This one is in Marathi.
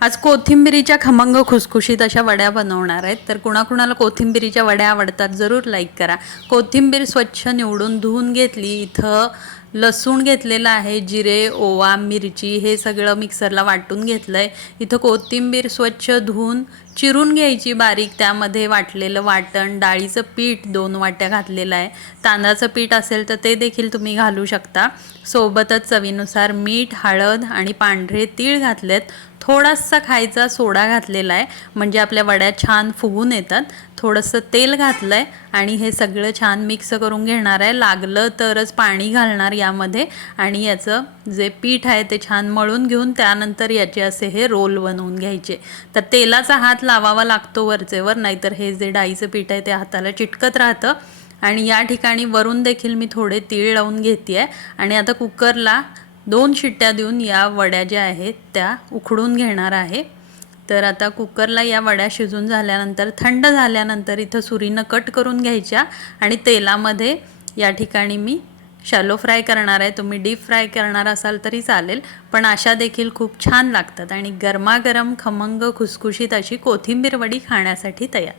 आज कोथिंबिरीच्या खमंग खुसखुशीत अशा वड्या बनवणार आहेत। तर कुणाकुणाला कोथिंबिरीच्या वड्या आवडतात जरूर लाईक करा। कोथिंबीर स्वच्छ निवडून धुवून घेतली। इथं लसूण घेतलेला आहे, जिरे, ओवा, मिरची हे सगळं मिक्सरला वाटून घेतलंय। इथं कोथिंबीर स्वच्छ धुवून चिरून घ्यायची बारीक, त्यामध्ये वाटलेलं वाटण, डाळीचं पीठ 2 वाट्या घातलेलं आहे। तांदळाचं पीठ असेल तर ते देखील तुम्ही घालू शकता। सोबतच चवीनुसार मीठ, हळद आणि पांढरे तीळ घातलेत। थोडासा खायचा सोडा घातलेला आहे म्हणजे आपल्या वड्या छान फुगून येतात। थोडंसं तेल घातलं आहे आणि हे सगळं छान मिक्स करून घेणार आहे। लागलं तरच पाणी घालणार यामध्ये आणि याचं जे पीठ आहे ते छान मळून घेऊन त्यानंतर याचे असे हे रोल बनवून घ्यायचे। तर तेलाचा हात लावावा लागतो वरचेवर, नाहीतर हे जे डाळीचं पीठ आहे ते हाताला चिटकत राहतं। आणि या ठिकाणी वरून देखील मी थोडे तीळ लावून घेते आहे आणि आता कुकरला 2 शिट्ट्या देऊन या वड्या ज्या आहेत त्या उकडून घेणार आहे। तर आता कुकरला या वड्या शिजून झाल्यानंतर, थंड झाल्यानंतर इथं सुरीनं कट करून घ्यायच्या आणि तेलामध्ये या ठिकाणी मी शॅलो फ्राय करणार आहे। तुम्ही डीप फ्राय करणार असाल तरी चालेल, पण अशा देखील खूप छान लागतात। आणि गरमागरम खमंग खुसखुशीत अशी कोथिंबीर वडी खाण्यासाठी तयार।